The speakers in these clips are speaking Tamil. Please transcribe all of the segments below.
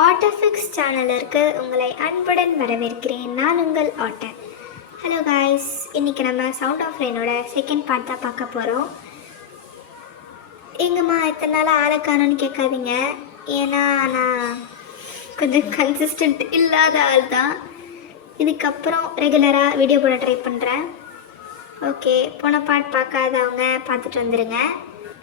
ஆட்டோஃபிக்ஸ் சேனலிற்கு உங்களை அன்புடன் வரவேற்கிறேன். நான் உங்கள் ஆட்டர். ஹலோ காய்ஸ், இன்றைக்கி நம்ம சவுண்ட் ஆஃப் ரெயினோட செகண்ட் பார்ட் தான் பார்க்க போகிறோம். எங்கம்மா இத்தனை நாள் ஆளை காணும்னு கேட்காதீங்க. ஏன்னா நான் கொஞ்சம் கன்சிஸ்டன்ட் இல்லாத ஆள் தான். இதுக்கப்புறம் ரெகுலராக வீடியோ போட ட்ரை பண்ணுறேன். ஓகே, போன பார்ட் பார்க்காதவங்க பார்த்துட்டு வந்துடுங்க.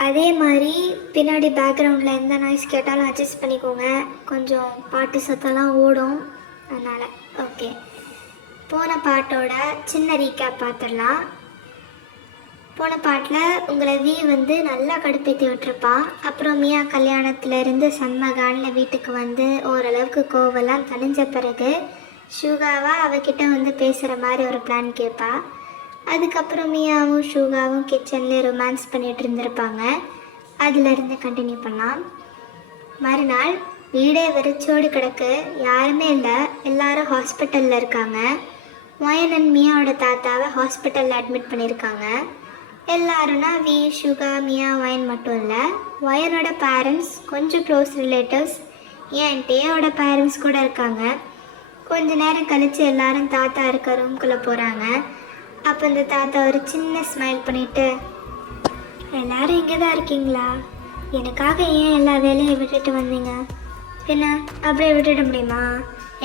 அதே மாதிரி பின்னாடி பேக்ரவுண்டில் எந்த நாய்ஸ் கேட்டாலும் அட்ஜஸ்ட் பண்ணிக்கோங்க. கொஞ்சம் பாட்டு சத்தம்லாம் ஓடும், அதனால். ஓகே, போன பாட்டோட சின்ன ரீகேப் பார்த்துடலாம். போன பாட்டில் உங்களை வந்து நல்லா கடுப்பேற்றி விட்டுருப்பான். அப்புறம் மியா கல்யாணத்துலேருந்து செம்மகானில் வீட்டுக்கு வந்து ஓரளவுக்கு கோவெல்லாம் தணிஞ்ச பிறகு ஷூகாவா அவகிட்ட பேசுகிற மாதிரி ஒரு பிளான் கேட்பா. அதுக்கப்புறம் மியாவும் ஷூகாவும் கிச்சனில் ரொமான்ஸ் பண்ணிகிட்டு இருந்திருப்பாங்க. அதிலிருந்து கண்டினியூ பண்ணலாம். மறுநாள் வீடே வெறிச்சோடு கிடக்கு, யாருமே இல்லை, எல்லாரும் ஹாஸ்பிட்டலில் இருக்காங்க. வயன் அண்ட் மியாவோட தாத்தாவை ஹாஸ்பிட்டலில் அட்மிட் பண்ணியிருக்காங்க. எல்லாருன்னா ஷூகா, மியா, வயன் மட்டும் இல்லை, வயனோட பேரண்ட்ஸ், கொஞ்சம் க்ளோஸ் ரிலேட்டிவ்ஸ், ஏன் டேயோட பேரண்ட்ஸ் கூட இருக்காங்க. கொஞ்ச நேரம் கழித்து எல்லாரும் தாத்தா இருக்க ரூம்குள்ளே போகிறாங்க. அப்போ இந்த தாத்தா ஒரு சின்ன ஸ்மைல் பண்ணிவிட்டு, எல்லோரும் இங்கே தான் இருக்கீங்களா? எனக்காக ஏன் எல்லா வேலையும் விட்டுட்டு வந்தீங்க? என்ன அப்படியே விட்டுட முடியுமா?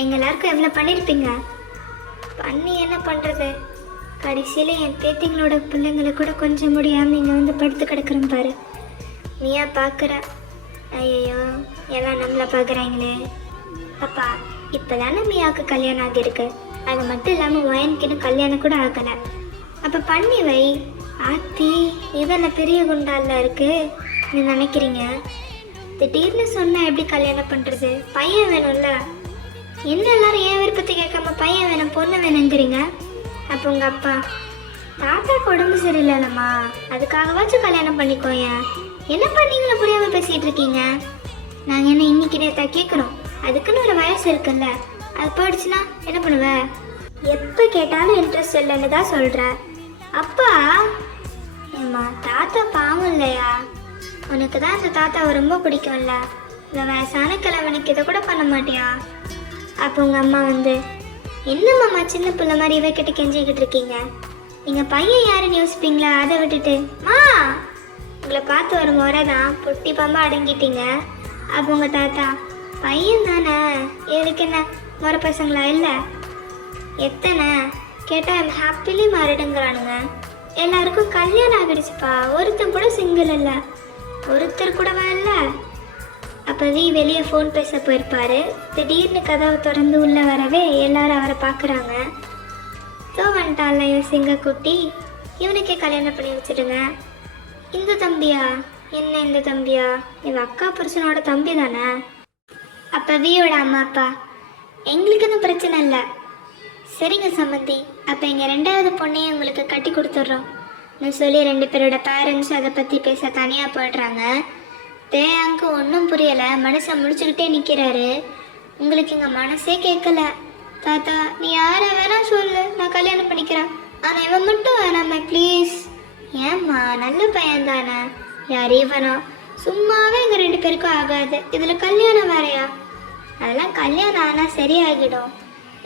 எங்கள் எல்லாருக்கும் எவ்வளோ பண்ணியிருப்பீங்க. பண்ணி என்ன பண்ணுறது? கடைசியில் என் பேத்திங்களோட பிள்ளைங்களை கூட கொஞ்சம் முடியாமல் இங்கே படுத்து கிடக்குறேன் பாரு. நீயா பார்க்குற? ஐயோ, எல்லாம் நம்மளை பார்க்குறாங்களே. அப்பா, இப்போ தானே மியாவுக்கு கல்யாணம் ஆகியிருக்கு. அது மட்டும் இல்லாமல் வயனுக்கு கல்யாணம் கூட ஆகலை. அப்போ பண்ணி வை. ஆத்தி, இதெல்லாம் பெரிய குண்டாலில் இருக்குது நீ நினைக்கிறீங்க? திடீர்னு சொன்னால் எப்படி கல்யாணம் பண்ணுறது? பையன் வேணும்ல. என்ன எல்லாரும் ஏன் விருப்பத்தை கேட்காம பையன் வேணும் பொண்ணு வேணுங்கிறீங்க? அப்போ உங்கள் அப்பா, தாத்தாக்கு உடம்பு சரியில்லைல்லம்மா, அதுக்காகவாச்சும் கல்யாணம் பண்ணிக்கோங்க. என்னப்பா நீங்களும் புரியாமல் பேசிகிட்டு இருக்கீங்க? நாங்கள் என்ன இன்னைக்கு நேரத்தா கேட்குறோம்? அதுக்குன்னு ஒரு வயசு இருக்குல்ல, அது போயிடுச்சுன்னா என்ன பண்ணுவ? எப்போ கேட்டாலும் இன்ட்ரெஸ்ட் இல்லைன்னு தான் சொல்கிற. அப்பா, ஏம்மா தாத்தா பாவம் இல்லையா? உனக்கு தான் அந்த தாத்தாவை ரொம்ப பிடிக்கும்ல. இந்த வயசான கிழவனுக்கு இதை கூட பண்ண மாட்டியா? அப்போ உங்கள் அம்மா என்னம்மாம்மா சின்ன பிள்ளை மாதிரி இவக்கிட்ட கெஞ்சிக்கிட்டு இருக்கீங்க? நீங்கள் பையன் யாருன்னு யோசிப்பீங்களா? அதை விட்டுட்டு மா, உங்களை பார்த்து ஒரு முறை தான் பொட்டி பாம்பா அடங்கிட்டீங்க. அப்போ உங்கள் தாத்தா, பையன் தானே, எனக்கு என்ன முறை பசங்களா? இல்லை எத்தனை கேட்டால் ஹாப்பிலி மாறிடுங்கிறானுங்க. எல்லாருக்கும் கல்யாணம் ஆகிடுச்சுப்பா, ஒருத்தன் கூட சிங்கிள் இல்லை, ஒருத்தர் கூடவா இல்லை? அப்போ வெளியே ஃபோன் பேச போயிருப்பாரு. திடீர்னு கதவை திறந்து உள்ளே வரவே எல்லாரும் அவரை பார்க்குறாங்க. வந்துட்டால இவன் சிங்கக்குட்டி, இவனுக்கே கல்யாணம் பண்ணி வச்சுடுங்க. இந்த தம்பியா? என்ன இந்த தம்பியா? இவன் அக்கா புருஷனோட தம்பி தானே. அப்போ வியோட அம்மா அப்பா, எங்களுக்கு எதுவும் பிரச்சனை இல்லை. சரிங்க சம்மந்தி, அப்போ எங்கள் ரெண்டாவது பொண்ணையும் உங்களுக்கு கட்டி கொடுத்துட்றோம் சொல்லி ரெண்டு பேரோட பேரண்ட்ஸ் அதை பற்றி பேச தனியாக போய்ட்றாங்க. தேயாங்கு ஒன்றும் புரியலை, மனசை முடிச்சுக்கிட்டே நிற்கிறாரு. உங்களுக்கு இங்கே மனசே கேட்கல. தாத்தா, நீ யாரை வேணா சொல்லு, நான் கல்யாணம் பண்ணிக்கிறேன், ஆனால் இவன் மட்டும் வேணாமே ப்ளீஸ். ஏம்மா, நல்ல பையன் தானே. யார் இவனா? சும்மாவே எங்கள் ரெண்டு பேருக்கும் ஆகாது, இதில் கல்யாணம் வேறையா? அதெல்லாம் கல்யாணம் ஆனால் சரியாகிடும்.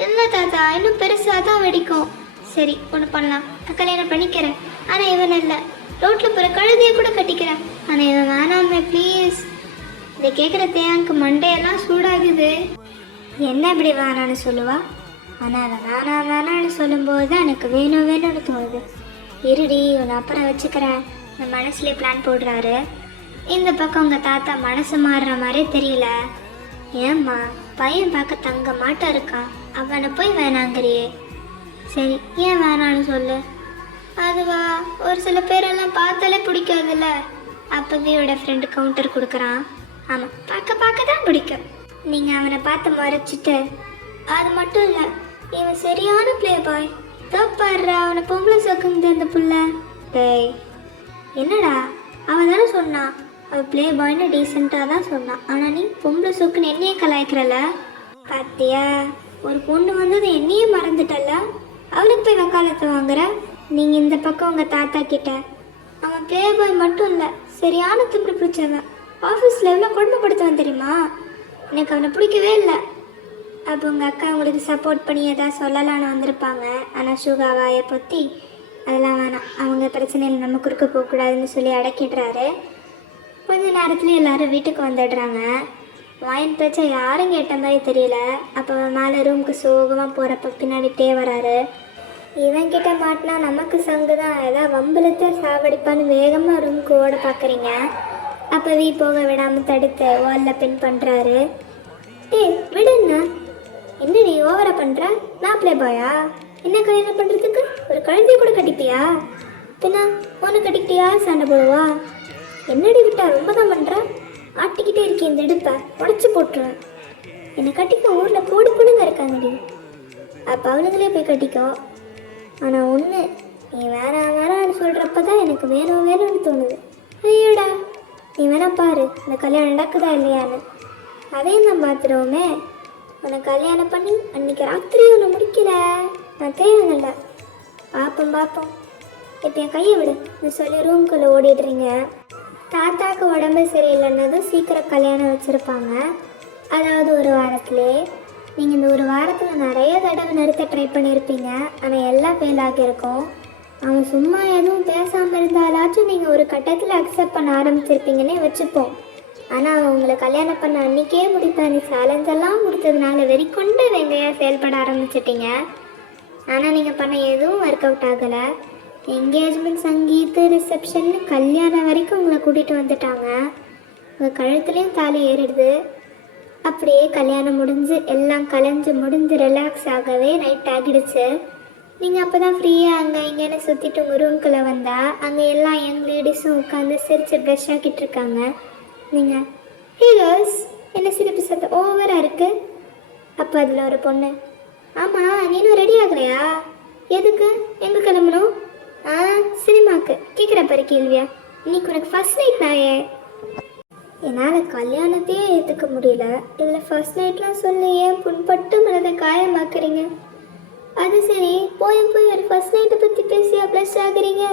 இல்லை தாத்தா, இன்னும் பெருசாக தான் வெடிக்கும். சரி, ஒன்று பண்ணலாம், நான் கல்யாணம் பண்ணிக்கிறேன், ஆனால் இவன் இல்லை, ரோட்டில் போகிற கழுதையை கூட கட்டிக்கிறேன், ஆனால் இவன் வேணாமே ப்ளீஸ். இதை கேட்குற தேயாங்க்கு மண்டையெல்லாம் சூடாகுது. என்ன இப்படி வேணான்னு சொல்லுவா? ஆனால் அதை வேணான்னு சொல்லும்போது தான் எனக்கு வேணும் வேணும்னு தோணுது. இருடி, உன்னை அப்புறம் வச்சுக்கிறேன், என் மனசுலேயே பிளான் போடுறாரு. இந்த பக்கம் உங்கள் தாத்தா மனசு மாறுற மாதிரியே தெரியல. ஏம்மா, பையன் பார்க்க தங்க மாட்டம் இருக்கான், அவனை போய் வேணாங்கிறியே. சரி, ஏன் வேணான்னு சொல்லு. அதுவா, ஒரு சில பேரெல்லாம் பார்த்தாலே பிடிக்காதுல்ல. அப்போ வியோட ஃப்ரெண்டு கவுண்டர் கொடுக்குறான். ஆமாம், பார்க்க தான் பிடிக்கும். நீங்கள் அவனை பார்த்து மறைச்சிட்டு, அது மட்டும் இல்லை, இவன் சரியான ப்ளே பாய். தப்பாடுறா, அவனை பொம்பளை சொக்குங்குது அந்த புள்ள. டேய், என்னடா, அவன் தானே சொன்னான் அவள் ப்ளே பாய்னு டீசெண்டாக தான் சொன்னான். ஆனால் நீ பொம்பளை சொக்குன்னு என்னையே கலாய்க்கிறல்ல. பார்த்தியா, ஒரு பொண்ணு வந்தது என்னையே மறந்துட்டல்ல, அவளுக்கு போய் வக்காலத்தை வாங்குற. நீங்கள் இந்த பக்கம் உங்கள் தாத்தா கிட்ட, அவன் ப்ளே பாய் மட்டும் இல்லை, சரியான திமிரு பிடிச்சவன், ஆஃபீஸில் எவ்வளோ கொடுமைப்படுத்துவான் தெரியுமா? எனக்கு அவனை பிடிக்கவே இல்லை. அப்போ உங்கள் அக்கா உங்களுக்கு சப்போர்ட் பண்ணி எதாவது சொல்லலான்னு வந்திருப்பாங்க. ஆனால் சுகாவாயை பொத்தி அதெல்லாம் வேணாம், அவங்க பிரச்சனையில் நம்ம குறுக்க போகக்கூடாதுன்னு சொல்லி அடக்கிடுறாரு. கொஞ்ச நேரத்துலேயே எல்லோரும் வீட்டுக்கு வந்துடுறாங்க. வாயின் பேச்சை யாரும் கேட்ட மாதிரி தெரியல. அப்போ மேலே ரூமுக்கு சோகமாக போகிறப்ப பின்னாடிட்டே வராரு. இவன் கிட்ட மாட்டினா நமக்கு சங்கு தான், ஏதாவது வம்பளத்தை சாவடிப்பான்னு வேகமாக ரூமுக்கு ஓட பார்க்குறீங்க. அப்போ போக விடாமல் தடுத்து வாலில் பின் பண்ணுறாரு. விடுண்ணா, என்ன நீ ஓவரா பண்ணுற? நான் ப்ளே பாயா? என்ன கல்யாணம் பண்ணுறதுக்கு ஒரு கழுதையை கூட கட்டிப்பியா? பின்ன ஒன்று கட்டிக்கிட்டியா சண்டை போடுவா? என்னடி விட்டா ரொம்ப தான் பண்ணுற? ஆட்டிக்கிட்டே இருக்கேன், இந்த இடுப்பை உடச்சி போட்டுருவேன். என்னை கட்டிக்க ஊரில் கோடி பொண்ணுங்க இருக்காங்கடி. அப்போ அவனுங்களே போய் கட்டிக்கோ. ஆனால் ஒன்று, நீ வேணான்னு சொல்கிறப்ப தான் எனக்கு வேணும்னு தோணுது. ஐயோடா, நீ வேணா பாரு இந்த கல்யாணம் நடக்குதா இல்லையான்னு. அதையும் நான் பார்த்துருவோமே. உன்னை கல்யாணம் பண்ணி அன்றைக்கி ராத்திரி ஒன்று முடிக்கல, நான் தேவையில்லை. பார்ப்போம். இப்போ என் கையை விடு சொல்லி ரூம்குள்ளே ஓடிடுறீங்க. தாத்தாவுக்கு உடம்பு சரியில்லைன்னதும் சீக்கிரம் கல்யாணம் வச்சுருப்பாங்க. அதாவது ஒரு வாரத்திலே. நீங்கள் இந்த ஒரு வாரத்தில் நிறைய தடவை நிறுத்த ட்ரை பண்ணியிருப்பீங்க. ஆனால் எல்லாம் ஃபெயில் ஆகியிருக்கும். அவன் சும்மா எதுவும் பேசாமல் இருந்தாலாச்சும் நீங்கள் ஒரு கட்டத்தில் அக்செப்ட் பண்ண ஆரம்பிச்சிருப்பீங்கன்னே வச்சுப்போம். ஆனால் அவன் உங்களை கல்யாணம் பண்ண அன்றைக்கே முடிப்பேன் நீ சேலஞ்செல்லாம் கொடுத்ததுனால வெறிக்கொண்ட வெங்கையாக செயல்பட ஆரம்பிச்சிட்டிங்க. ஆனால் நீங்கள் பண்ண எதுவும் ஒர்க் அவுட் ஆகலை. என்கேஜ்மெண்ட், சங்கீத்து, ரிசப்ஷன், கல்யாணம் வரைக்கும் உங்களை கூட்டிகிட்டு வந்துட்டாங்க. உங்கள் கழுத்துலேயும் தாலி ஏறிடுது. அப்படியே கல்யாணம் முடிஞ்சு எல்லாம் கலைஞ்சு முடிஞ்சு ரிலாக்ஸ் ஆகவே நைட் ஆகிடுச்சு. நீங்கள் அப்போ தான் ஃப்ரீயாக அங்கே இங்கேன்னு சுற்றிட்டு உங்கள் ரூம்குள்ளே வந்தால் அங்கே எல்லா யங் லேடிஸும் உட்காந்து சிரித்து ப்ரெஷ் ஆக்கிட்டு இருக்காங்க. நீங்கள் ஹே கேர்ள்ஸ், என்ன சிரிப்பு சத்தம் ஓவராக இருக்குது. அப்போ அதில் ஒரு பொண்ணு, ஆமாம் நீனும் ரெடி ஆகலையா? எதுக்கு? எங்கே கிளம்பணும்? சினிமாவுக்கு. கேட்குற பாரு கேள்வியா? இன்னைக்கு உனக்கு ஃபர்ஸ்ட் நைட் நாயே. என்னால் கல்யாணத்தையே ஏற்றுக்க முடியல, இதில் ஃபர்ஸ்ட் நைட்லாம் சொல்லி ஏன் புண்பட்டு மனதை காயமாக்குறீங்க? அது சரி, போய் ஒரு ஃபர்ஸ்ட் நைட்டை பற்றி பேசியா ப்ளஸ் ஆகுறீங்க?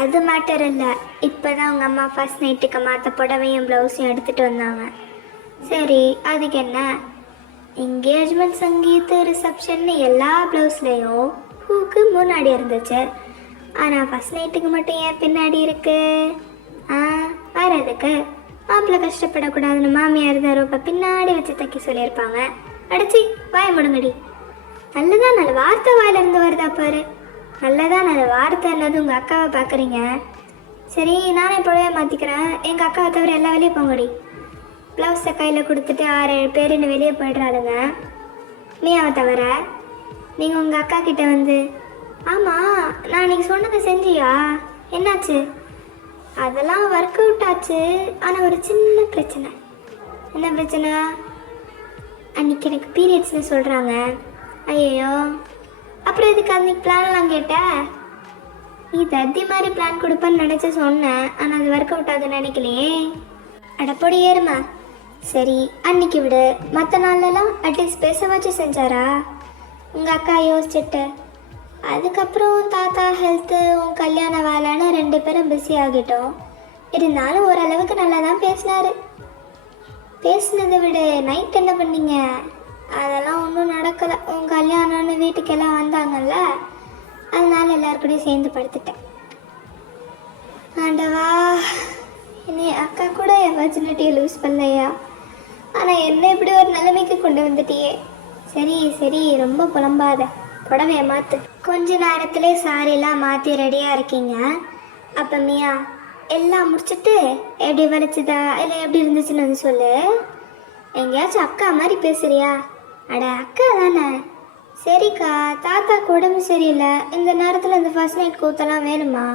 அது மேட்டர் இல்லை. இப்போ தான் உங்கள் அம்மா ஃபர்ஸ்ட் நைட்டுக்கு மாற்ற புடவையும் ப்ளவுஸையும் எடுத்துகிட்டு வந்தாங்க. சரி, அதுக்கு என்ன? என்கேஜ்மெண்ட், சங்கீத்து, ரிசப்ஷன் எல்லா ப்ளவுஸ்லேயும் ஹூக்கு முன்னாடி இருந்துச்சு. ஆனால் ஃபர்ஸ்ட் நைட்டுக்கு மட்டும் ஏன் பின்னாடி இருக்கு? வேறு எதுக்கு? மாப்பிள்ளை கஷ்டப்படக்கூடாதுன்னு மாமியார் தான் ரொம்ப பின்னாடி வச்சு தைக்க சொல்லியிருப்பாங்க. அடிச்சு வாய முடுங்கடி. நல்லதான் நல்ல வார்த்தை வாயிலிருந்து வருதா பாரு. நல்லதான் நல்ல வார்த்தை என்னது உங்கள் அக்காவை பார்க்குறீங்க. சரி, நானே புடவையை மாற்றிக்கிறேன். எங்கள் அக்காவை தவிர எல்லா வெளியே போங்கடி. ப்ளவுஸை கையில் கொடுத்துட்டு 6-7 பேருன்னு வெளியே போய்ட்றாளுங்க. மீயாவை தவிர. நீங்கள் உங்கள் அக்கா கிட்ட வந்து, ஆமாம் நான் நீங்கள் சொன்னதை செஞ்சியா? என்னாச்சு? அதெல்லாம் ஒர்க் அவுட் ஆச்சு. ஆனால் ஒரு சின்ன பிரச்சனை. என்ன பிரச்சனை? அன்றைக்கி எனக்கு பீரியட்ஸ்னு சொல்கிறாங்க. ஐயோ, அப்புறம் இதுக்கு அன்றைக்கி பிளான்லாம் கேட்டேன். நீ தத்தி மாதிரி பிளான் கொடுப்பேன்னு நினச்சி சொன்னேன். ஆனால் அது ஒர்க் அவுட் ஆகுதுன்னு நினைக்கலையே. அடப்பொடி ஏறுமா. சரி, அன்னைக்கு விடு. மற்ற நாள்லலாம் அட்லீஸ்ட் பேசவாச்சும் செஞ்சாரா? உங்கள் அக்கா யோசிச்சுட்டு. அதுக்கப்புறம் தாத்தா ஹெல்த்து, உன் கல்யாண வேலைன்னு 2 பேரும் பிஸி ஆகிட்டோம். இருந்தாலும் ஓரளவுக்கு நல்லா தான் பேசினார். பேசினதை விட நைட் என்ன பண்ணீங்க? அதெல்லாம் ஒன்றும் நடக்கலை. உன் கல்யாணம்னு வீட்டுக்கெல்லாம் வந்தாங்கல்ல, அதனால எல்லாருக்கூடையும் சேர்ந்து படுத்துட்டேன். ஆண்டவா, என்னை அக்கா கூட என் வர்ஜினிட்டியை லூஸ் பண்ணலையா? ஆனால் என்ன இப்படி ஒரு நிலைமைக்கு கொண்டு வந்துட்டியே. சரி, ரொம்ப புலம்பாத. புடவையை மாற்று. கொஞ்ச நேரத்திலே சாரிலாம் மாற்றி ரெடியாக இருக்கீங்க. அப்போ மியா, எல்லாம் முடிச்சுட்டு எப்படி வலிச்சுதா இல்லை எப்படி இருந்துச்சுன்னு வந்து சொல்லு. எங்கேயாச்சும் அக்கா மாதிரி பேசுறியா? அட அக்கா தானே. சரிக்கா, தாத்தாக்கு உடம்பு சரியில்லை. இந்த நேரத்தில் இந்த ஃபர்ஸ்ட் நைட் கூத்தெல்லாம் வேணுமா?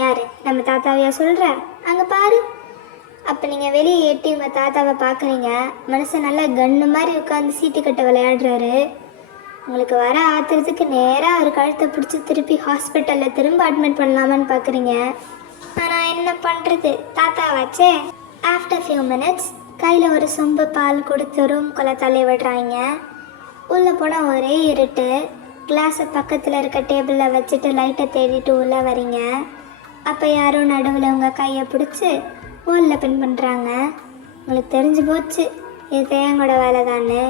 யார்? நம்ம தாத்தாவையா சொல்கிற? அங்கே பாரு. அப்போ நீங்கள் வெளியே ஏட்டி உங்கள் தாத்தாவை பார்க்குறீங்க. மனுஷன் நல்லா கன்று மாதிரி உட்காந்து சீட்டு கட்ட விளையாடுறாரு. உங்களுக்கு வர ஆத்திரத்துக்கு நேராக ஒரு கழுத்தை பிடிச்சி திருப்பி ஹாஸ்பிட்டலில் திரும்ப அட்மிட் பண்ணலாமான்னு பார்க்குறீங்க. ஆனால் என்ன பண்ணுறது, தாத்தா வச்சே. ஆஃப்டர் ஃபியூ மினிட்ஸ் கையில் ஒரு சொம்பு பால் கொடுத்து ரூம்குள்ளே தள்ளி விடுறாங்க. உள்ளே போனால் ஒரே இருட்டு. கிளாஸை பக்கத்தில் இருக்க டேபிளில் வச்சுட்டு லைட்டை தேடிட்டு உள்ளே வரீங்க. அப்போ யாரும் நடுவில் உங்கள் கையை பிடிச்சி வாலில் பின் பண்ணுறாங்க. உங்களுக்கு தெரிஞ்சு போச்சு, இது தேங்கோட வேலை தானே.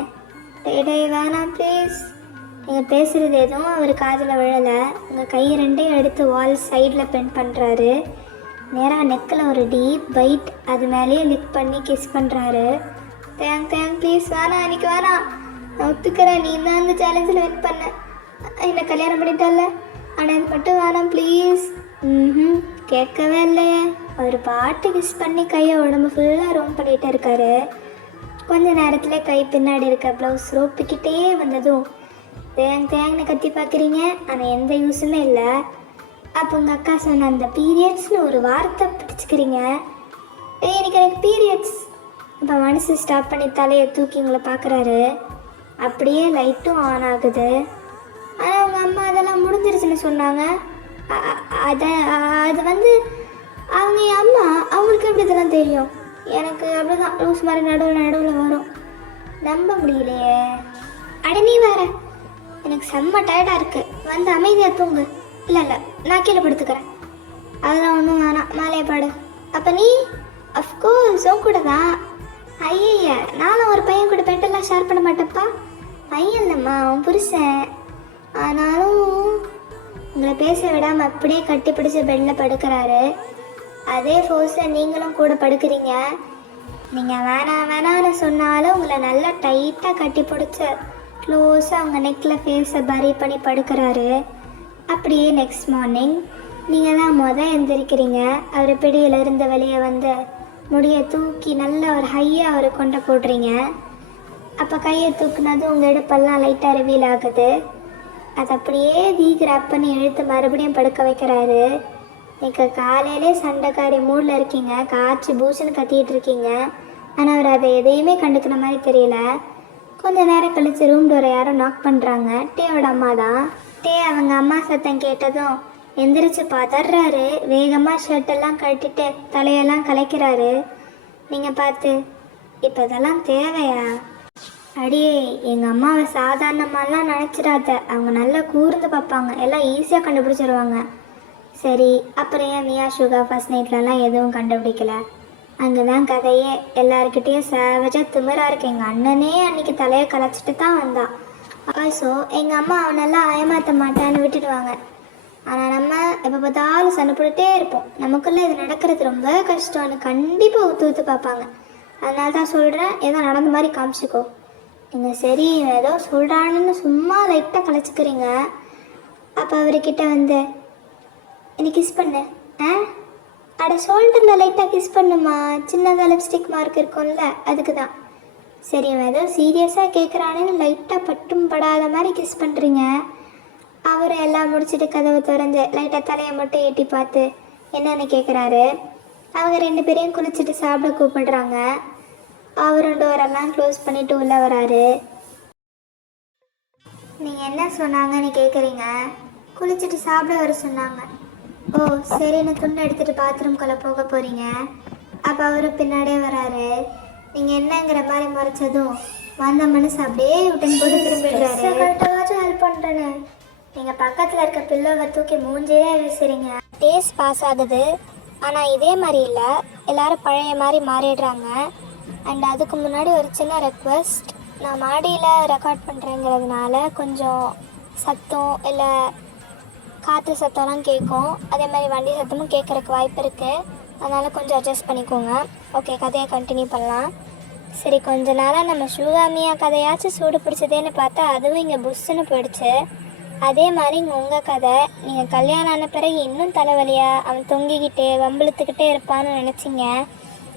டே வேணாம் ப்ளீஸ். நீங்கள் பேசுகிறது எதுவும் அவர் காதில் விழலை. உங்கள் கை ரெண்டையும் எடுத்து வால் சைடில் பென் பண்ணுறாரு. நேராக நெக்கில் ஒரு டீப் பைட், அது மேலேயே லிக் பண்ணி கிஸ் பண்ணுறாரு. தேங்க் ப்ளீஸ் வேணாம், எனக்கு வேணாம். நான் ஒத்துக்கிறேன், நீ தான் அந்த சேலஞ்சில் வின் பண்ண, என்னை கல்யாணம் பண்ணிட்டல. ஆனால் இது மட்டும் வேணாம் ப்ளீஸ். கேட்கவே இல்லையே. அவர் பாட்டு கிஸ் பண்ணி கையை உடம்பு ஃபுல்லாக ரோம் பண்ணிகிட்டே இருக்காரு. கொஞ்ச நேரத்தில் கை பின்னாடி இருக்க ப்ளவுஸ் ரோப்பிக்கிட்டே வந்ததும் தேங்னு கத்தி பார்க்குறீங்க, ஆனால் எந்த யூஸுமே இல்லை. அப்போ உங்கள் அக்கா சொன்ன அந்த பீரியட்ஸ்னு ஒரு வார்த்தை பிடிச்சிக்கிறீங்க. எனக்கு பீரியட்ஸ். இப்போ மனசு ஸ்டாப் பண்ணி தலையை தூக்கி உங்களை பார்க்குறாரு. அப்படியே லைட்டும் ஆன் ஆகுது. ஆனால் உங்கள் அம்மா அதெல்லாம் முடிஞ்சிருச்சுன்னு சொன்னாங்க. அது வந்து அவங்க என் அம்மா, அவங்களுக்கு எப்படி இதெல்லாம் தெரியும்? எனக்கு அப்படிதான் லூஸ் மாதிரி நடுவில் வரும். நம்ப முடியலையே. அடனே வேற, எனக்கு செம்ம டயர்டாக இருக்குது, வந்து அமைதியாக தூங்கு. இல்லை நான் கீழே படுத்துக்கிறேன். அதெல்லாம் ஒன்றும் வேணாம், மேலே பாடு. அப்போ நீ அஃப்கோர்ஸ் உன் கூட தான். ஐய, நானும் ஒரு பையன் கூட பெட்டெல்லாம் ஷேர் பண்ண மாட்டேப்பா. பையன் இல்லைம்மா, அவன் புருஷன். ஆனாலும் உங்களை பேச விடாமல் அப்படியே கட்டி பிடிச்சி பெட்டில் படுக்கிறாரு. அதே ஃபோர்ஸில் நீங்களும் கூட படுக்கிறீங்க. நீங்கள் வேணான்னு சொன்னாலும் உங்களை நல்லா டைட்டாக கட்டி பிடிச்சி க்ளோஸாக அவங்க நெக்கில் ஃபேஸை பரி பண்ணி படுக்கிறாரு. அப்படியே நெக்ஸ்ட் மார்னிங் நீங்கள் தான் எந்திரிக்கிறீங்க. அவர் பிடியிலிருந்து வெளியே வந்து முடியை தூக்கி நல்ல ஒரு ஹையாக அவர் கொண்ட போடுறீங்க. அப்போ கையை தூக்குனது உங்கள் இடுப்பெல்லாம் லைட்டாக ரிவீல் ஆகுது. அது அப்படியே கிராப் பண்ணி இழுத்து மறுபடியும் படுக்க வைக்கிறாரு. நீங்கள் காலையிலே சண்டைக்காரி மூடில் இருக்கீங்க, காய்ச்சி பூச்சுன்னு கத்திட்டு இருக்கீங்க. ஆனால் அவர் அதை எதையுமே கண்டுக்கிற மாதிரி தெரியல. கொஞ்சம் நேரம் கழித்து ரூம் டோரை யாரும் நாக் பண்ணுறாங்க. டேயோட அம்மா தான். டே அவங்க அம்மா சத்தம் கேட்டதும் எந்திரிச்சு பார்த்துடுறாரு. வேகமாக ஷர்ட்டெல்லாம் கட்டிட்டு தலையெல்லாம் கலைக்கிறாரு. நீங்கள் பார்த்து, இப்போ இதெல்லாம் தேவையா? அடியே, எங்கள் அம்மாவை சாதாரணமாலாம் நினச்சிடாத, அவங்க நல்லா கூர்ந்து பார்ப்பாங்க, எல்லாம் ஈஸியாக கண்டுபிடிச்சிருவாங்க. சரி, அப்புறம் ஏன் மியா சுகா ஃபர்ஸ்ட் நைட்லலாம் எதுவும் கண்டுபிடிக்கல? அங்கே தான் கதையே. எல்லாருக்கிட்டேயும் சேவஜாக திமிரா இருக்கு. எங்கள் அண்ணனே அன்றைக்கி தலையை கலைச்சிட்டு தான் வந்தான். ஸோ எங்கள் அம்மா அவனெல்லாம் ஏமாற்ற மாட்டான்னு விட்டுடுவாங்க. ஆனால் நம்ம எப்போ பார்த்தாலும் சண்டை போட்டுகிட்டே இருப்போம். நமக்குள்ளே இது நடக்கிறது ரொம்ப கஷ்டம்னு கண்டிப்பாக ஊற்று பார்ப்பாங்க. அதனால தான் சொல்கிறேன், ஏதோ நடந்த மாதிரி காமிச்சிக்கோ. நீங்கள் சரி ஏதோ சொல்கிறான்னு சும்மா லைட்டாக கலைச்சிக்கிறீங்க. அப்போ அவர்கிட்ட வந்து என்னை கிஸ் பண்ணு. அட ஷோல்டரில் லைட்டாக கிஸ் பண்ணுமா, சின்னதாக லிப்ஸ்டிக் மார்க் இருக்கும்ல, அதுக்கு தான். சரி ஏதோ சீரியஸாக கேட்குறானேன்னு லைட்டாக பட்டும் படாத மாதிரி கிஸ் பண்ணுறீங்க. அவர் எல்லாம் முடிச்சுட்டு கதவை திறந்து லைட்டாக தலையை மட்டும் எட்டி பார்த்து என்னென்னு கேட்குறாரு. அவங்க 2 பேரையும் குளிச்சுட்டு சாப்பிட கூப்பிடுறாங்க. அவரும் டோரெல்லாம் க்ளோஸ் பண்ணிவிட்டு உள்ளே வராரு. நீங்கள் என்ன சொன்னாங்கன்னு கேட்குறீங்க. குளிச்சுட்டு சாப்பிட வர சொன்னாங்க. ஓ சரின்னு துண்டை எடுத்துகிட்டு பாத்ரூம்குள்ளே போக போகிறீங்க. அப்போ அவர் பின்னாடியே வராரு. நீங்கள் என்னங்கிற மாதிரி மறைச்சதும் வந்த மனசு அப்படியே விட்டுன்னு போட்டு திரும்பிடுறாரு. கரெக்டாச்சும் ஹெல்ப் பண்ணுறேன்னு நீங்கள் பக்கத்தில் இருக்க பில்லோவை தூக்கி மூஞ்சியே வீசுறீங்க. டேஸ்ட் பாஸ் ஆகுது. ஆனால் இதே மாதிரி இல்லை, எல்லோரும் பழைய மாதிரி மாறிடுறாங்க. அண்ட் அதுக்கு முன்னாடி ஒரு சின்ன ரெக்வெஸ்ட். நான் மாடியில் ரெக்கார்ட் பண்ணுறேங்கிறதுனால கொஞ்சம் சத்தம் இல்லை காற்று சத்தம்லாம் கேட்கும். அதே மாதிரி வண்டி சத்தமும் கேட்குறக்கு வாய்ப்பு இருக்குது. அதனால் கொஞ்சம் அட்ஜஸ்ட் பண்ணிக்கோங்க. ஓகே, கதையை கண்டினியூ பண்ணலாம். சரி, கொஞ்ச நேரம் நம்ம ஷுகாமியா கதையாச்சும் சூடு பிடிச்சதேன்னு பார்த்தா அதுவும் இங்கே புஷ்ஷுன்னு போயிடுச்சு. அதே மாதிரி இங்கே உங்கள் கதை. நீங்கள் கல்யாணம் ஆன பிறகு இன்னும் தலைவலியாக அவன் தொங்கிக்கிட்டே வம்பிழுத்துக்கிட்டே இருப்பான்னு நினச்சிங்க.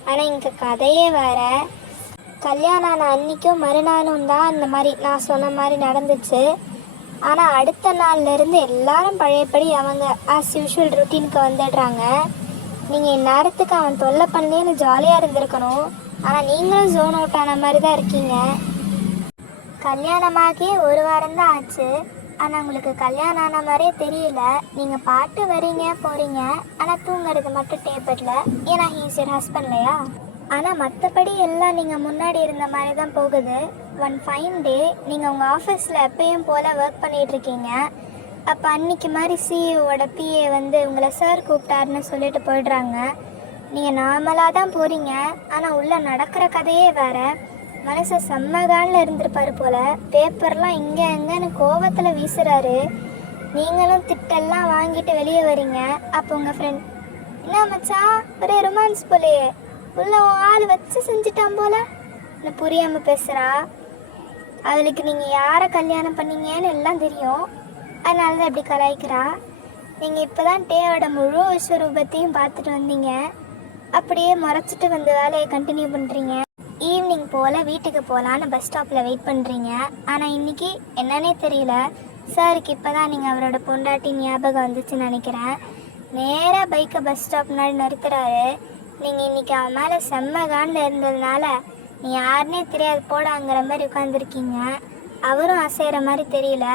ஆனால் இங்கே கதையே வேறு. கல்யாணம் ஆன அன்றைக்கும் மறுநாளும் தான் அந்த மாதிரி நான் சொன்ன மாதிரி நடந்துச்சு. ஆனால் அடுத்த நாள்லேருந்து எல்லாரும் பழையபடி அவங்க ஆஸ் யூஷுவல் ருட்டீனுக்கு வந்துடுறாங்க. நீங்கள் இந்நேரத்துக்கு அவன் தொல்லை பண்ணேன்னு ஜாலியாக இருந்திருக்கணும். ஆனால் நீங்களும் ஜோன் அவுட் ஆன மாதிரி தான் இருக்கீங்க. கல்யாணமாகி 1 வாரம் தான் ஆச்சு. ஆனால் உங்களுக்கு கல்யாணம் ஆன மாதிரியே தெரியல. நீங்கள் பாட்டு வரீங்க போகிறீங்க, ஆனால் தூங்குறது மட்டும் டேபிளில். ஏன்னா ஹீஸ் யுவர் ஹஸ்பண்ட் இல்லையா? ஆனால் மற்றபடி எல்லாம் நீங்கள் முன்னாடி இருந்த மாதிரி தான் போகுது. ஒன் ஃபைன் டே நீங்கள் உங்கள் ஆஃபீஸில் எப்பயும் போல் ஒர்க் பண்ணிகிட்ருக்கீங்க. அப்போ அன்றைக்கி மாதிரி சிஇஓட பிஏ வந்து உங்களை சார் கூப்பிட்டாருன்னு சொல்லிட்டு போயிடுறாங்க. நீங்கள் நார்மலாக தான் போகிறீங்க. ஆனால் உள்ளே நடக்கிற கதையே வேறு. மனசை செம்மகானில் இருந்திருப்பாரு போல். பேப்பர்லாம் இங்கே எங்கன்னு கோவத்தில் வீசுகிறாரு. நீங்களும் திட்டெல்லாம் வாங்கிட்டு வெளியே வரீங்க. அப்போ உங்கள் ஃப்ரெண்ட், என்ன மச்சான் ஒரே ரொமான்ஸ் போலையே, உள்ள ஆள் வச்சு செஞ்சுட்டான் போல இன்னும் புரியாமல் பேசுகிறா. அவளுக்கு நீங்கள் யாரை கல்யாணம் பண்ணீங்கன்னு எல்லாம் தெரியும், அதனால தான் இப்படி கலாய்க்கிறா. நீங்கள் இப்போ தான் டேயோட முழு விஸ்வரூபத்தையும் பார்த்துட்டு வந்தீங்க, அப்படியே முறைச்சிட்டு வந்து வேலையை கண்டினியூ பண்ணுறீங்க. ஈவினிங் போல் வீட்டுக்கு போகலான்னு பஸ் ஸ்டாப்பில் வெயிட் பண்ணுறீங்க. ஆனால் இன்றைக்கி என்னன்னே தெரியல, சாருக்கு இப்போ தான் நீங்கள் அவரோட பொண்டாட்டி ஞாபகம் வந்துச்சுன்னு நினைக்கிறேன். நேராக பைக்கை பஸ் ஸ்டாப் முன்னாடி நிறுத்துறாரு. நீங்கள் இன்றைக்கி அவன் மேலே செம்ம காண்டில் இருந்ததுனால நீ யாருன்னே தெரியாது போடாங்கிற மாதிரி உட்காந்துருக்கீங்க. அவரும் அசைகிற மாதிரி தெரியல.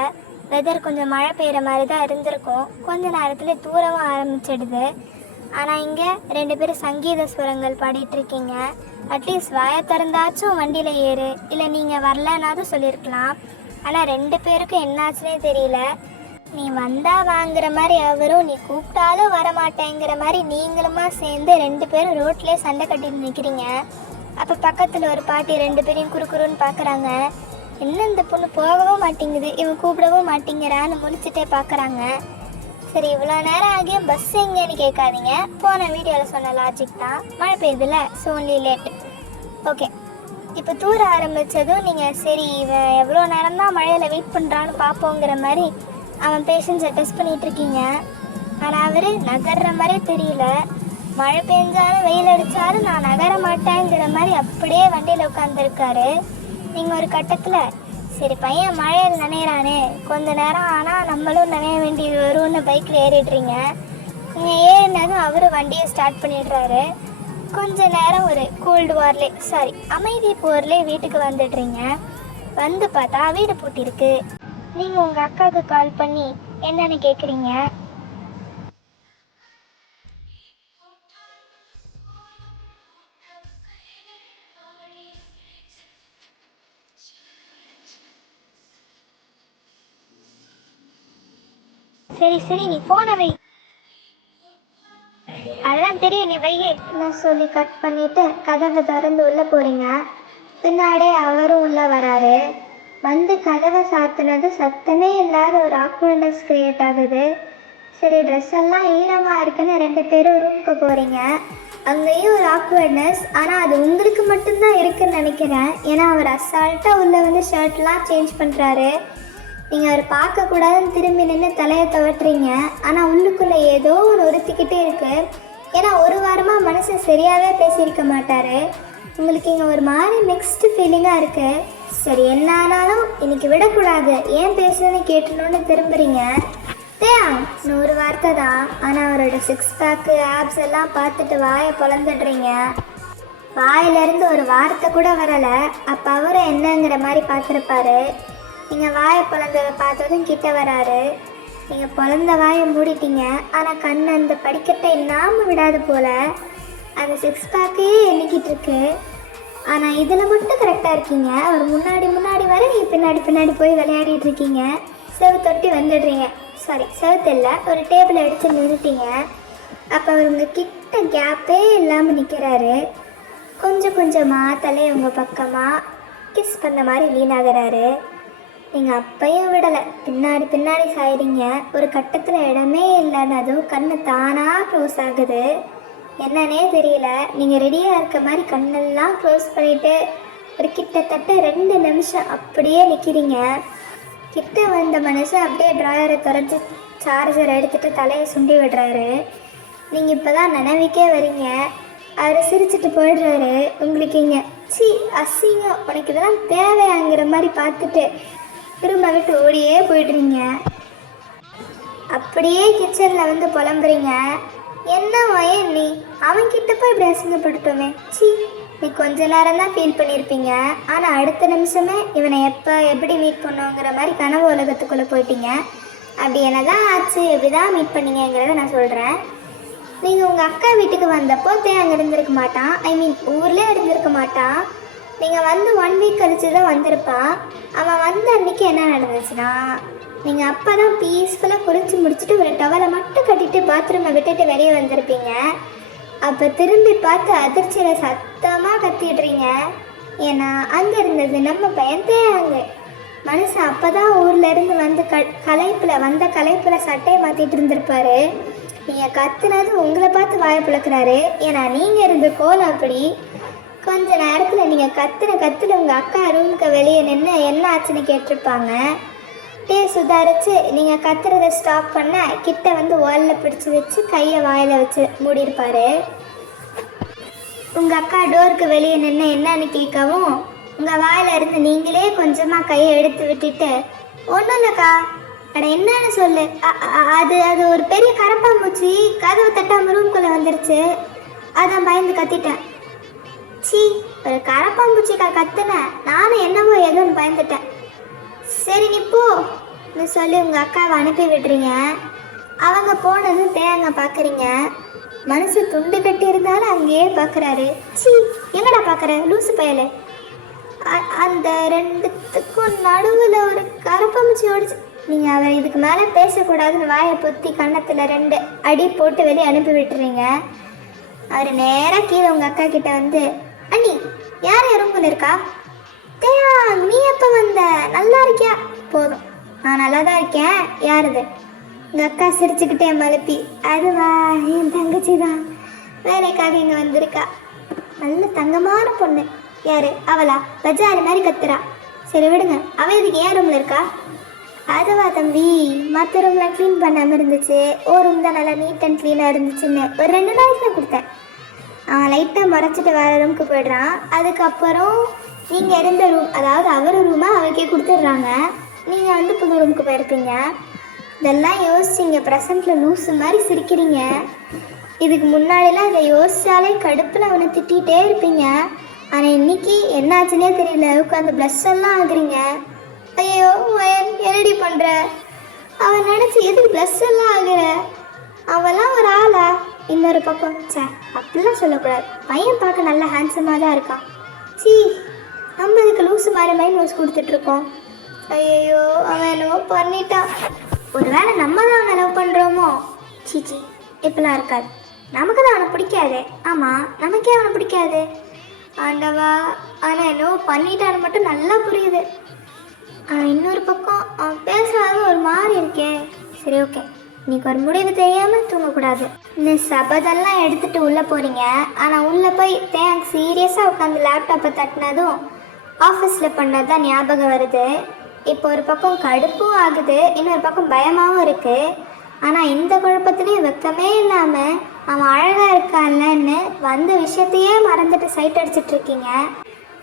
வெதர் கொஞ்சம் மழை பெய்கிற மாதிரி தான் இருந்திருக்கும். கொஞ்ச நேரத்தில் தூரவும் ஆரம்பிச்சிடுது. ஆனால் இங்கே 2 பேரும் சங்கீத ஸ்வரங்கள் பாடிட்டுருக்கீங்க. அட்லீஸ்ட் வாயை திறந்தாச்சும் வண்டியில் ஏறு, இல்லை நீங்கள் வரலன்னாலும் சொல்லியிருக்கலாம். ஆனால் 2 பேருக்கும் என்னாச்சுன்னே தெரியல. நீ வந்தா வாங்குற மாதிரி அவரும், நீ கூப்பிட்டாலும் வரமாட்டேங்கிற மாதிரி நீங்களுமா சேர்ந்து 2 பேரும் ரோட்லேயே சண்டை கட்டிட்டு நிற்கிறீங்க. அப்போ பக்கத்தில் ஒரு பாட்டி 2 பேரையும் குறுக்குறுன்னு பார்க்குறாங்க. என்ன இந்த பொண்ணு போகவும் மாட்டேங்குது, இவன் கூப்பிடவும் மாட்டேங்கிறான்னு முடிச்சுட்டே பார்க்குறாங்க. சரி, இவ்வளோ நேரம் ஆகியும் பஸ் எங்கேன்னு கேட்காதீங்க. போன வீடியோவில் சொன்ன லாஜிக் தான். மழை பெய்யுதுல, ஸோ ஒன்லி லேட். ஓகே, இப்போ தூர ஆரம்பித்ததும் நீங்கள் சரி இவன் எவ்வளோ நேரம் தான் மழையில் வெயிட் பண்ணுறான்னு பார்ப்போங்கிற மாதிரி அவன் பேஷன்ஸை டெஸ்ட் பண்ணிகிட்ருக்கீங்க. ஆனால் அவர் நகர்ற மாதிரி தெரியல. மழை பெஞ்சாலும் வெயில் அடித்தாலும் நான் நகர மாட்டேங்கிற மாதிரி அப்படியே வண்டியில் உட்காந்துருக்காரு. நீங்கள் ஒரு கட்டத்தில் சரி பையன் மழையில் நனையிறானே, கொஞ்ச நேரம் ஆனால் நம்மளும் நனைய வேண்டியது வரும்னு பைக்கில் ஏறிடுறீங்க. நீங்கள் ஏறினதும் அவர் வண்டியை ஸ்டார்ட் பண்ணிடுறாரு. கொஞ்ச நேரம் ஒரு அமைதி போர்லே வீட்டுக்கு வந்துடுறீங்க. வந்து பார்த்தா வீடு பூட்டிருக்கு. நீங்கள் உங்கள் அக்காவுக்கு கால் பண்ணி என்னன்னு கேட்குறீங்க. சரி நீ போன வை, அதெல்லாம் தெரியும், நீ வையே சொல்லி கட் பண்ணிட்டு கதவை திறந்து உள்ள போறீங்க. பின்னாடியே அவரும் உள்ள வராரு. வந்து கதவை சாத்தினது சத்தமே இல்லாத ஒரு ஆக்வர்ட்னஸ் கிரியேட் ஆகுது. சரி, ட்ரெஸ் எல்லாம் ஈரமாக இருக்குன்னு 2 பேரும் ரூமுக்கு போகிறீங்க. அங்கேயும் ஒரு ஆக்வர்ட்னஸ், ஆனால் அது உங்களுக்கு மட்டும்தான் இருக்குன்னு நினைக்கிறேன். ஏன்னா அவர் அசால்ட்டாக உள்ளே வந்து ஷர்ட்லாம் சேஞ்ச் பண்ணுறாரு. நீங்கள் அவர் பார்க்கக்கூடாதுன்னு திரும்பி நின்று தலையை துவட்டுறீங்க. ஆனால் உள்ளுக்குள்ளே ஏதோ ஒன்று உறுத்திக்கிட்டே இருக்குது. ஏன்னா ஒரு வாரமாக மனுஷன் சரியாகவே பேசியிருக்க மாட்டார். உங்களுக்கு இங்கே ஒரு மாதிரி மிக்ஸ்டு ஃபீலிங்காக இருக்குது. சரி, என்ன ஆனாலும் இன்னைக்கு விடக்கூடாது, ஏன் பேசுன்னு கேட்டணும்னு திரும்புறீங்க. ஒரு வார்த்தை தான், ஆனால் அவரோட 6 பேக்கு ஆப்ஸ் எல்லாம் பார்த்துட்டு வாயை பொழந்துடுறீங்க. வாயிலிருந்து ஒரு வார்த்தை கூட வரலை. அப்போ அவரும் என்னங்கிற மாதிரி பார்த்துருப்பாரு. நீங்கள் வாயை பொழந்ததை பார்த்ததும் கிட்ட வராரு. நீங்கள் பொழந்த வாயை மூடிட்டீங்க. ஆனால் கண் அந்த படிக்கட்டை இல்லாமல் விடாது போல். அந்த 6 பேக்கையே எண்ணிக்கிட்டு இருக்கு. ஆனால் இதில் மட்டும் கரெக்டாக இருக்கீங்க. அவர் முன்னாடி வர நீங்கள் பின்னாடி போய் விளையாடிட்டு இருக்கீங்க. செவு தொட்டி வந்துடுறீங்க. செவத்து இல்லை, ஒரு டேபிளை அடித்து நிறுத்திங்க. அப்போ அவர் உங்கள் கிட்ட கேப்பே இல்லாமல் நிற்கிறாரு. கொஞ்சமாக தலையை உங்கள் பக்கமாக கிஸ் பண்ண மாதிரி லீனாகிறாரு. நீங்கள் அப்பையும் விடலை, பின்னாடி சாயிறீங்க. ஒரு கட்டத்தில் இடமே இல்லைன்னதும் கண்ணு தானாக க்ளோஸ் ஆகுது. என்னன்னே தெரியல. நீங்கள் ரெடியாக இருக்க மாதிரி கண்ணெல்லாம் க்ளோஸ் பண்ணிவிட்டு ஒரு கிட்டத்தட்ட 2 நிமிஷம் அப்படியே நிற்கிறீங்க. கிட்ட வந்த மனுஷன் அப்படியே ட்ராயரை திறந்து சார்ஜர் எடுத்துகிட்டு தலையை சுண்டி விடுறாரு. நீங்கள் இப்போ தான் நினைவுக்கே வரீங்க. அவர் சிரிச்சுட்டு போயிடுறாரு. உங்களுக்கு இங்கே அசிங்கம், உனக்கு இதெல்லாம் தேவையாங்கிற மாதிரி பார்த்துட்டு திரும்ப விட்டு ஓடியே போய்ட்றீங்க. அப்படியே கிச்சனில் வந்து புலம்புறீங்க. என்ன வயன் நீ அவன்கிட்ட போய் இப்படி அசிங்கப்படுத்தோமே, நீ கொஞ்ச நேரம் தான் ஃபீல் பண்ணியிருப்பீங்க. ஆனால் அடுத்த நிமிஷமே இவனை எப்போ எப்படி மீட் பண்ணோங்கிற மாதிரி கனவு உலகத்துக்குள்ளே போயிட்டீங்க. அப்படி என்ன தான் ஆச்சு, எப்படி தான் மீட் பண்ணீங்கிறத நான் சொல்கிறேன். நீங்கள் உங்கள் அக்கா வீட்டுக்கு வந்தப்போ அங்கே இருந்திருக்க மாட்டான். ஊர்லேயே இருந்திருக்க மாட்டான். நீங்கள் வந்து 1 வீக் கழிச்சு தான் வந்திருப்பான். அவன் வந்த அன்றைக்கி என்ன நடந்துச்சுன்னா, நீங்கள் அப்போ தான் பீஸ்ஃபுல்லாக குளிச்சு முடிச்சுட்டு ஒரு டவலை மட்டும் கட்டிட்டு பாத்ரூமை விட்டுட்டு வெளியே வந்திருப்பீங்க. அப்போ திரும்பி பார்த்து அதிர்ச்சியில் சத்தமாக கத்திடுறீங்க. ஏன்னா அங்கே இருந்தது நம்ம பையன் தேயாங்க. மனுஷன் அப்போ தான் ஊரில் இருந்து வந்து களைப்பில் சட்டையை மாற்றிட்டு இருந்திருப்பாரு. நீங்கள் கத்துனது உங்களை பார்த்து வாயை பிளக்குறாரு. ஏன்னா நீங்கள் இருந்த கோலம் அப்படி. கொஞ்ச நேரத்தில் நீங்கள் கத்துல உங்கள் அக்கா ரூமுக்கு வெளியே நின்று என்ன ஆச்சுன்னு கேட்டிருப்பாங்க. சுதாரித்து நீங்கள் கத்துறதை ஸ்டாப் பண்ண கிட்ட வந்து வாலில் பிடிச்சி வச்சு கையை வாயில் வச்சு மூடியிருப்பார். உங்கள் அக்கா டோருக்கு வெளியே நின்று என்னன்னு கேட்கவும் உங்கள் வாயில் இருந்து நீங்களே கொஞ்சமாக கையை எடுத்து விட்டுட்டு ஒன்றும் இல்லைக்கா, அட என்னன்னு சொல்லு, அது ஒரு பெரிய கரப்பாம்பூச்சி கதவு தட்டாமல் ரூம்குள்ளே வந்துருச்சு, அதான் பயந்து கத்திட்டேன். சி, ஒரு கரப்பாம்பூச்சிக்கா கத்துனேன், நானும் என்னவோ எதுவும் பயந்துட்டேன். சரி நீ போன்னு சொல்லி உங்கள் அக்காவை அனுப்பி விடுறீங்க. அவங்க போனதும் தேங்க பார்க்குறீங்க. மனசு துண்டு கட்டி இருந்தாலும் அங்கேயே பார்க்குறாரு. சி, எங்கடா பார்க்குற லூசு பயலே, அந்த ரெண்டுத்துக்கும் நடுவில் ஒரு கரப்பாம்பூச்சி ஓடிச்சு. நீங்கள் அவரை இதுக்கு மேலே பேசக்கூடாதுன்னு வாயை பொத்தி கன்னத்தில் 2 அடி போட்டு வெளியே அனுப்பி விட்டுறீங்க. அவர் நேராக கீழே உங்கள் அக்கா கிட்ட வந்து, அண்ணி யார் ரூம்குள்ள இருக்கா? தேயா, நீ எப்போ வந்த? நல்லா இருக்கியா? போதும், நான் நல்லா தான் இருக்கேன். யாருது? எங்கள் அக்கா சிரிச்சுக்கிட்டே மழுப்பி, அதுவா என் தங்கச்சி தான், வேலைக்காக இங்கே வந்திருக்கா. நல்ல தங்கமான பொண்ணு. யாரு அவளா? பஜாரி மாதிரி கத்துறா. சரி விடுங்க, அவள் இதுக்கு ஏன் ரூமில் இருக்கா? அதுவா தம்பி, மற்ற ரூம்லாம் க்ளீன் பண்ணாமல் இருந்துச்சு, ஒரு ரூம் தான் நல்லா நீட் அண்ட் க்ளீனாக இருந்துச்சுன்னு ஒரு 2 நாளைக்கு தான் கொடுத்தேன். அவன் லைட்டாக மறைச்சிட்டு வேறு ரூமுக்கு போய்ட்றான். அதுக்கப்புறம் நீங்கள் இருந்த ரூம், அதாவது அவர் ரூமை அவருக்கே கொடுத்துட்றாங்க. நீங்கள் வந்து புது ரூமுக்கு போயிருப்பீங்க. இதெல்லாம் யோசிச்சிங்க ப்ரெசண்ட்டில் லூஸு மாதிரி சிரிக்கிறீங்க. இதுக்கு முன்னாடிலாம் அதை யோசிச்சாலே கடுப்பில் அவனை திட்டிகிட்டே இருப்பீங்க. ஆனால் இன்னைக்கு என்னாச்சுன்னே தெரியல, உட்காந்து ப்ளஸ் எல்லாம் ஆகுறீங்க. ஐயோ வயன் என்னடி பண்ணுற? அவன் நினச்சி எதுக்கு ப்ளஸ் எல்லாம் ஆகுற? அவெல்லாம் ஒரு ஆளா? இன்னொரு பக்கம், சே அப்படிலாம் சொல்லக்கூடாது, பையன் பார்க்க நல்லா ஹேண்ட்ஸமாக தான் இருக்கான். சி, நம்ம இதுக்கு லூஸு மாதிரி மைண்ட் வாஷ் கொடுத்துட்ருக்கோம். ஐயோ அவன் என்னவோ பண்ணிட்டான். ஒரு வேளை நம்ம தான் அவனை லவ் பண்ணுறோமோ? சீச்சி, இப்படிலாம் இருக்காது. நமக்கு தான் அவனை பிடிக்காது. ஆமாம், நமக்கே அவனை பிடிக்காது. ஆண்டவா, ஆனால் என்னவோ பண்ணிட்டான்னு மட்டும் நல்லா புரியுது. ஆனால் இன்னொரு பக்கம் அவன் பேசுறது ஒரு மாதிரி இருக்கே. சரி ஓகே, இன்னைக்கு ஒரு முடிவு தெரியாமல் தூங்கக்கூடாது. இந்த சபதெல்லாம் எடுத்துகிட்டு உள்ளே போகிறீங்க. ஆனால் உள்ளே போய் தேங்க் சீரியஸாக உட்காந்து லேப்டாப்பை தட்டினதும் ஆஃபீஸில் பண்ணது தான் ஞாபகம் வருது. இப்போ ஒரு பக்கம் கடுப்பும் ஆகுது, இன்னொரு பக்கம் பயமாகவும் இருக்குது. ஆனால் இந்த குழப்பத்துலேயும் வெக்கமே இல்லாமல் அவன் அழகாக இருக்கான்லன்னு வந்த விஷயத்தையே மறந்துட்டு சைட் அடிச்சிட்ருக்கீங்க.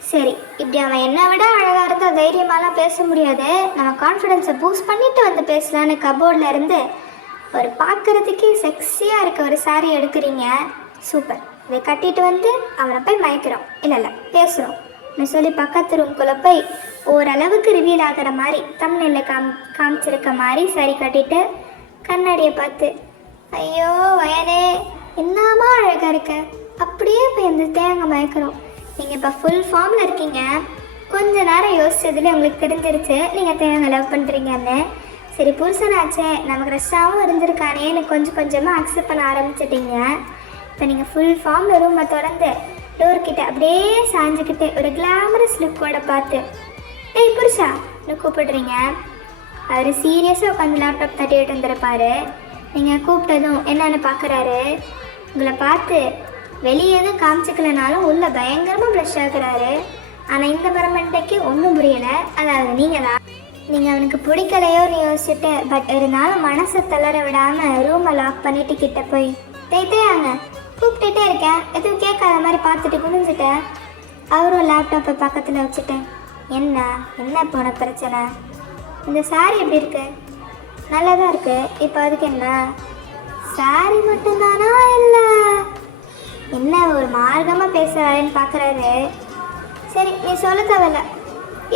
சரி, இப்படி அவன் என்னை விட அழகாக இருந்தால் தைரியமாலாம் பேச முடியாது, நம்ம கான்ஃபிடென்ஸை பூஸ்ட் பண்ணிவிட்டு வந்து பேசலான்னு கபோர்டில் இருந்து ஒரு பார்க்குறதுக்கே செக்ஸியாக இருக்க ஒரு சாரீ எடுக்கிறீங்க. சூப்பர், இதை கட்டிட்டு வந்து அவனை போய் மயக்கிறோம், இல்லை பேசுகிறோம் சொல்லி பக்கத்து ரூம்குள்ளே போய் ஓரளவுக்கு ரிவீல் ஆகிற மாதிரி தம்ப்நெயிலில் காமிச்சிருக்க மாதிரி சரி கட்டிட்டு கண்ணாடியை பார்த்து, ஐயோ வயனே என்னமா அழகாக இருக்க, அப்படியே போய் இந்த தேங்க மயக்கிறோம். நீங்கள் இப்போ ஃபுல் ஃபார்மில் இருக்கீங்க. கொஞ்ச நேரம் யோசிச்சதுலேயே உங்களுக்கு தெரிஞ்சிருச்சு நீங்கள் தேங்க லவ் பண்ணுறீங்கன்னு. சரி, புருஷனாச்சே நமக்கு ரெஸ்டாகவும் இருந்திருக்கானேன்னு கொஞ்சம் கொஞ்சமாக அக்செப்ட் பண்ண ஆரம்பிச்சிட்டிங்க. இப்போ நீங்கள் ஃபுல் ஃபார்மில் ரூமை தொடர்ந்து டோர்கிட்ட அப்படியே சாஞ்சிக்கிட்டு ஒரு கிளாமரஸ் லுக்கோட பார்த்து, ஏய் புருஷா இன்னும் கூப்பிடுறீங்க. அவர் சீரியஸாக உட்காந்து லேப்டாப் தட்டிட்டு வந்துருப்பாரு. நீங்கள் கூப்பிட்டதும் என்னென்னு பார்க்குறாரு. உங்களை பார்த்து வெளியே எதுவும் காமிச்சிக்கலனாலும் உள்ளே பயங்கரமாக ப்ளஷ் ஆகுறாரு. ஆனால் இந்த பரமண்டைக்கு ஒன்றும் புரியலை. அதாவது நீங்கள் தான், நீங்கள் அவனுக்கு பிடிக்கலையோன்னு யோசிச்சுட்டு பட் இருந்தாலும் மனசை தளர விடாமல் ரூமை லாக் பண்ணிட்டு கிட்ட போய், தேய்த்தேயாங்க கூப்பிட்டுட்டே இருக்கேன், எதுவும் கேட்காத மாதிரி பார்த்துட்டு குனிஞ்சிட்டேன். அவரும் லேப்டாப்பை பக்கத்தில் வச்சுட்டேன். என்ன போன பிரச்சனை? இந்த சாரி எப்படி இருக்கு? நல்லா தான் இருக்கு. இப்போ அதுக்கு என்ன? சாரி மட்டும்தானா இல்லை என்ன ஒரு மார்க்கமாக பேசுகிறாருன்னு பார்க்குறாரு. சரி, நீ சொல்ல தேவையில்ல.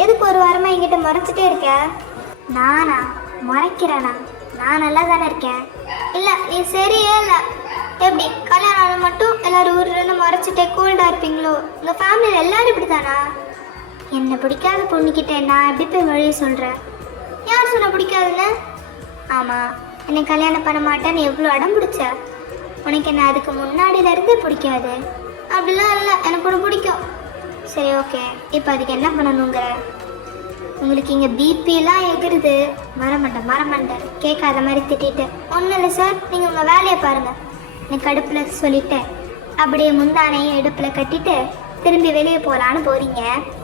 எதுக்கு ஒரு வாரமாக என்கிட்ட முறைச்சிட்டே இருக்க? நானா முறைக்கிறேனா? நான் நல்லா தானே இருக்கேன். இல்லை நீ சரியே இல்லை. எப்படி கல்யாணம் ஆனால் மட்டும் எல்லோரும் ஊர்லேருந்து முறைச்சிட்டே கூல்டாக இருப்பீங்களோ? உங்கள் ஃபேமிலியில் எல்லோரும் இப்படி தானா? என்னை பிடிக்காத பொண்ணுக்கிட்ட நான் எப்படி போய் வழி சொல்கிறேன்? யார் சொன்ன பிடிக்காதுன்னு? ஆமாம், என்னை கல்யாணம் பண்ண மாட்டேன்னு எவ்வளோ அடம் பிடிச்ச. உனக்கு என்ன அதுக்கு முன்னாடியிலேருந்தே பிடிக்காது? அப்படிலாம் இல்லை, எனக்கு ஒன்று பிடிக்கும். சரி ஓகே, இப்போ அதுக்கு என்ன பண்ணணுங்கிற? உங்களுக்கு இங்கே பிபிலாம் எகிருது. மரமண்டேன் கேட்காத மாதிரி திட்டிட்டு, ஒன்றும் இல்லை சார், நீங்கள் உங்கள் வேலையை பாருங்கள் எனக்கு கடுப்பில் சொல்லிவிட்டு அப்படியே முந்தானையும் இடுப்பில் கட்டிட்டு திரும்பி வெளியே போகலான்னு போகிறீங்க.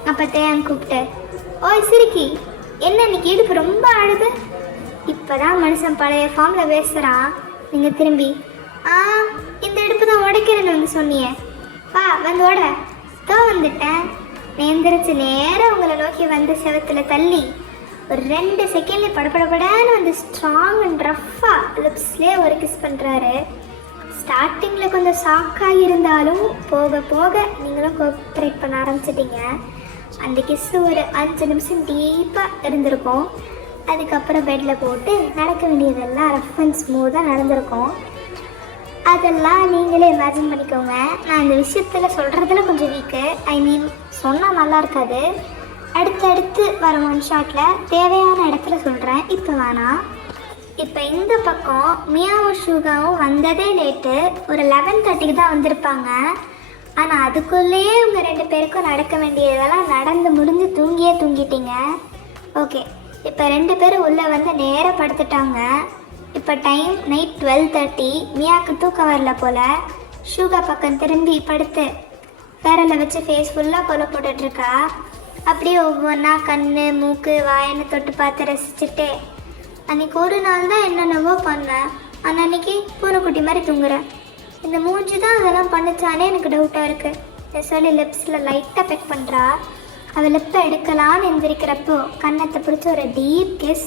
அப்போ தேன் கூப்பிட்டு, ஓய் சிரிக்கி, என்ன இன்னைக்கு இடுப்பு ரொம்ப அழுது? இப்போ தான் மனுஷன் பழைய ஃபார்மில் பேசுகிறான். நீங்கள் திரும்பி, இந்த இடுப்பு தான் உடைக்கிறேன்னு வந்து சொன்னியே, வா வந்து உட. தோ வந்துட்டேன். நேந்திரிச்சு நேரம் உங்களை நோக்கி வந்து செவத்தில் தள்ளி ஒரு 2 செகண்ட்ல படப்படப்படான்னு வந்து ஸ்ட்ராங் அண்ட் ரஃப்பாக லிப்ஸ்லேயே ஒரு கிஸ் பண்ணுறாரு. ஸ்டார்டிங்கில் கொஞ்சம் ஷாக்காக இருந்தாலும் போக போக நீங்களும் கோஆப்ரேட் பண்ண ஆரம்பிச்சிட்டிங்க. அந்த கிஸ்ஸு ஒரு 5 நிமிஷம் டீப்பாக இருந்திருக்கும். அதுக்கப்புறம் பெட்டில் போட்டு நடக்க வேண்டியதெல்லாம் ரஃப் அண்ட் ஸ்மூத்தாக நடந்திருக்கும். அதெல்லாம் நீங்களே இமேஜின் பண்ணிக்கோங்க. நான் இந்த விஷயத்தில் சொல்கிறதுல கொஞ்சம் வீக்கு, ஐ மீன் சொன்னால் நல்லா இருக்காது. அடுத்தடுத்து வர 1 ஷாட்டில் தேவையான இடத்துல சொல்கிறேன், இப்போ வேணாம். இப்போ இந்த பக்கம் மியாவும் ஷூகாவும் வந்ததே லேட்டு, ஒரு 11:30க்கு தான் வந்திருப்பாங்க. ஆனால் அதுக்குள்ளேயே உங்கள் 2 பேருக்கும் நடக்க வேண்டியதெல்லாம் நடந்து முடிஞ்சு தூங்கிட்டீங்க. ஓகே, இப்போ 2 பேரும் உள்ளே வந்து நேராக படுத்துட்டாங்க. இப்போ டைம் நைட் 12:30. மியாவுக்கு தூக்கம் வரல போல். ஷூகா பக்கம் திரும்பி படுத்து பேரலை வச்சு ஃபேஸ் ஃபுல்லாக கொலை போட்டுட்ருக்கா. அப்படியே ஒவ்வொன்றா கண் மூக்கு வாயன்னு தொட்டு பார்த்து ரசிச்சுட்டே, அன்றைக்கி ஒரு நாள் தான் என்னென்னவோ பண்ணேன், ஆனால் அன்றைக்கி பூனைக்குட்டி மாதிரி தூங்குறேன். இந்த மூஞ்சி தான் அதெல்லாம் பண்ணிச்சானே எனக்கு டவுட்டாக இருக்குது சொல்லி லிப்ஸில் லைட்டாக பெக் பண்ணுறா. அவள் லிப்பை எடுக்கலான்னு எந்திரிக்கிறப்போ கண்ணத்தை பிடிச்சி ஒரு டீப் கிஸ்.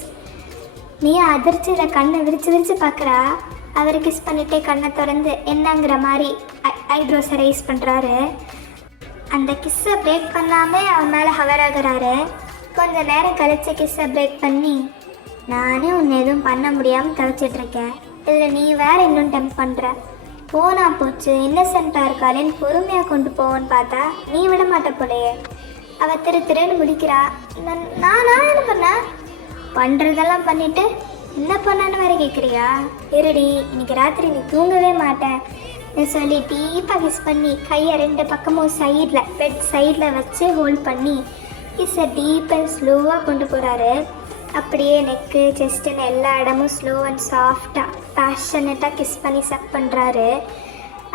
மியா அதிர்ச்சியில் கண்ணை விரிச்சு பார்க்குறா. அவர் கிஸ் பண்ணிகிட்டே கண்ணை திறந்து என்னங்கிற மாதிரி ஐப்ரோஸை ரைஸ் பண்ணுறாரு. அந்த கிஸ்ஸை பிரேக் பண்ணாமல் அவன் மேலே ஹவர் ஆகுறாரு. கொஞ்சம் நேரம் கழித்து கிஸ்ஸை பிரேக் பண்ணி, நானே உன்னை எதுவும் பண்ண முடியாமல் தவிச்சிட்ருக்கேன், இதில் நீ வேறு இன்னும் டெம்ப் பண்ணுற, போனா போச்சு இன்னசென்ட்டாக இருக்காளேன்னு பொறுமையாக கொண்டு போவோன்னு பார்த்தா நீ விட மாட்ட போலையே. அவள் திருன்னு முடிக்கிறா. நான் என்ன பண்ணேன்? பண்ணுறதெல்லாம் பண்ணிவிட்டு என்ன பண்ணான்னு வேறு கேட்குறியா? இருடி, இன்னைக்கு ராத்திரி நீ தூங்கவே மாட்டேன் சொல்லி டீப்பாக கிஸ் பண்ணி கையை 2 பக்கமும் சைடில் பெட் சைடில் வச்சு ஹோல்ட் பண்ணி கிஸ்ஸை டீப் அண்ட் ஸ்லோவாக கொண்டு போகிறாரு. அப்படியே நெக்கு செஸ்ட்டுன்னு எல்லா இடமும் ஸ்லோ அண்ட் சாஃப்டாக பேஷனட்டாக கிஸ் பண்ணி சக் பண்ணுறாரு.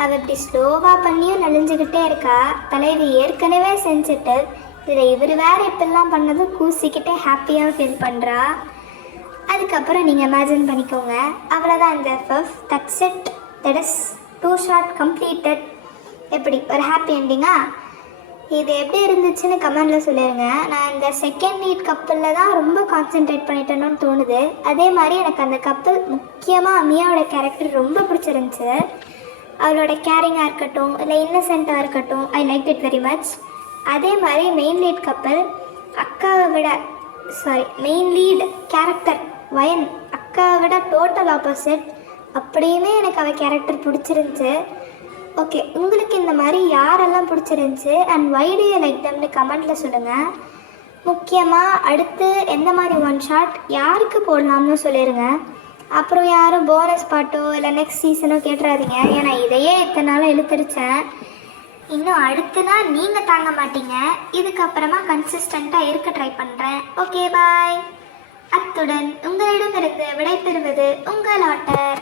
அவள் இப்படி ஸ்லோவாக பண்ணியும் நலிஞ்சுக்கிட்டே இருக்கா. தலைவி ஏற்கனவே செஞ்சுட்டு இதில் இவர் வேறு இப்பெல்லாம் பண்ணதும் கூசிக்கிட்டே ஹாப்பியாக ஃபீல் பண்ணுறா. அதுக்கப்புறம் நீங்கள் இமேஜின் பண்ணிக்கோங்க, அவ்வளோதான் இந்த FF. That's it, that is 2 shot completed. எப்படி ஒரு ஹாப்பி என்டிங்கா? இது எப்படி இருந்துச்சுன்னு கமெண்டில் சொல்லிடுங்க. நான் இந்த செகண்ட் லீட் கப்பலில் தான் ரொம்ப கான்சென்ட்ரேட் பண்ணிட்டேன்னு தோணுது. அதே மாதிரி எனக்கு அந்த கப்பல் முக்கியமாக மியாவோட கேரக்டர் ரொம்ப பிடிச்சிருந்துச்சு. அவளோட கேரிங்காக இருக்கட்டும் இல்லை இன்னசென்ட்டாக இருக்கட்டும், I like it very much. அதே மாதிரி மெயின் லீட் கப்பல் அக்காவை விட மெயின் லீட் கேரக்டர் வயன் அக்காவை விட டோட்டல் ஆப்போசிட். அப்படியுமே எனக்கு அவள் கேரக்டர் பிடிச்சிருந்துச்சு. ஓகே, உங்களுக்கு இந்த மாதிரி யாரெல்லாம் பிடிச்சிருந்துச்சு and why do you like தம்னு கமெண்ட்டில் சொல்லுங்கள். முக்கியமாக அடுத்து எந்த மாதிரி 1 ஷாட் யாருக்கு போடலாம்னு சொல்லிடுங்க. அப்புறம் யாரும் போனஸ் பாட்டோ இல்லை நெக்ஸ்ட் சீசனோ கேட்டுறாதீங்க. ஏன்னா இதையே இத்தனை நாளாக இழுத்துருச்சேன். இன்னும் அடுத்துனா நீங்கள் தாங்க மாட்டீங்க. இதுக்கப்புறமா கன்சிஸ்டண்ட்டாக இருக்க ட்ரை பண்ணுறேன். Okay bye. அத்துடன் உங்களிடமிருந்து விடைபெறுவது உங்கள் ஆட்டர்.